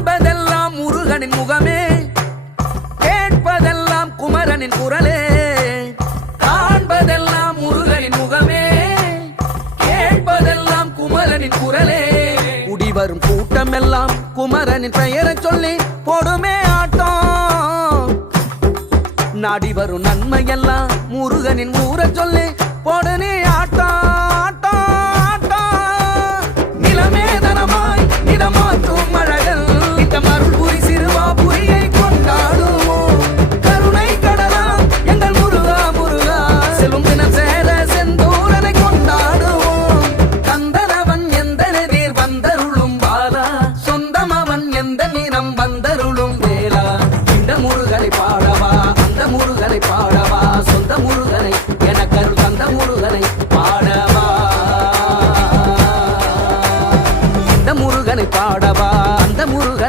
காண்பதெல்லாம் முருகனின் முகமே, கேட்பதெல்லாம் குமரனின் குரலே. காண்பதெல்லாம் முருகனின் முகமே, கேட்பதெல்லாம் குமரனின் குரலே. குடிவரும் கூட்டம் எல்லாம் குமரனின் பெயரை சொல்லி போடுமே ஆட்டம். நாடி வரும் நன்மை எல்லாம் முருகனின் ஊரை சொல்லி போடுனே ஆட்டம். நிலமேதனமாய் நிலமாற்றும் அழகல் இந்த மருள்புரி சிறுவாபுரியை கொண்டாடுவோம். கருணை கடலாம் எங்கள் முருகா முருகா, செல்வம் தினம் சேர செந்தூரனை கொண்டாடுவோம். தந்தனவன் எந்த நெதிர் வந்தருளும் பாலா, சொந்தமவன் எந்த நிறம்